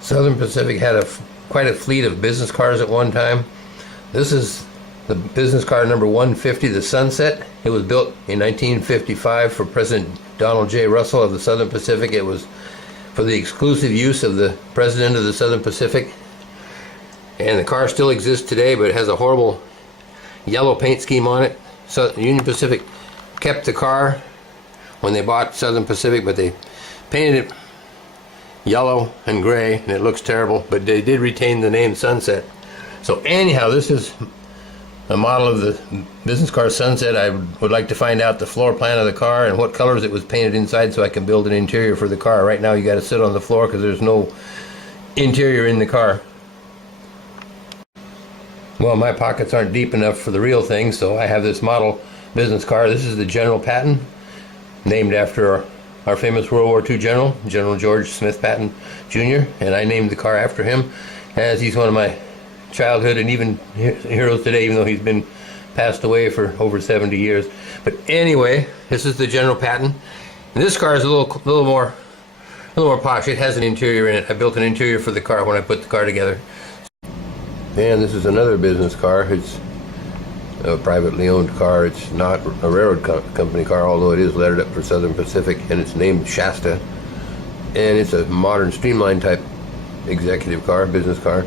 Southern Pacific had quite a fleet of business cars at one time. This is the business car number 150, the Sunset. It was built in 1955 for President Donald J. Russell of the Southern Pacific. It was for the exclusive use of the President of the Southern Pacific. And the car still exists today, but it has a horrible yellow paint scheme on it. So Union Pacific kept the car when they bought Southern Pacific, but they painted it yellow and gray, and it looks terrible, but they did retain the name Sunset. So anyhow, this is a model of the business car Sunset. I would like to find out the floor plan of the car and what colors it was painted inside so I can build an interior for the car. Right now you got to sit on the floor because there's no interior in the car. Well, my pockets aren't deep enough for the real thing, so I have this model business car. This is the General Patton, named after our famous World War II general, General George Smith Patton Jr., and I named the car after him, as he's one of my childhood and even heroes today, even though he's been passed away for over 70 years. But anyway, this is the General Patton, and this car is a little more posh. It has an interior in it. I built an interior for the car when I put the car together. And this is another business car. It's a privately owned car. It's not a railroad company car, although it is lettered up for Southern Pacific, and it's named Shasta. And it's a modern streamlined type executive car, business car.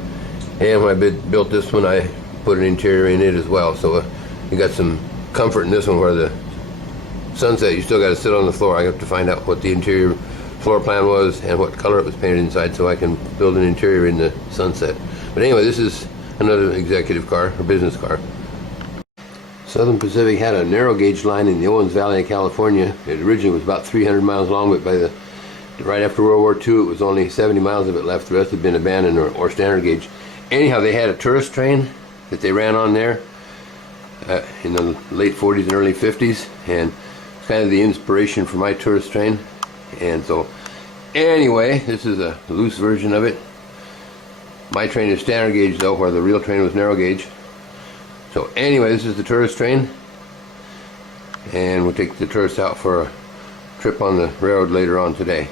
And when I built this one, I put an interior in it as well. So you got some comfort in this one, where the Sunset, you still got to sit on the floor. I have to find out what the interior floor plan was and what color it was painted inside so I can build an interior in the Sunset. But anyway, this is another executive car, or business car. Southern Pacific had a narrow gauge line in the Owens Valley of California. It originally was about 300 miles long, but right after World War II, it was only 70 miles of it left. The rest had been abandoned or standard gauge. Anyhow, they had a tourist train that they ran on there in the late 40s and early 50s, and it's kind of the inspiration for my tourist train. And so, anyway, this is a loose version of it. My train is standard gauge though, where the real train was narrow gauge. So anyway, this is the tourist train, and we'll take the tourists out for a trip on the railroad later on today.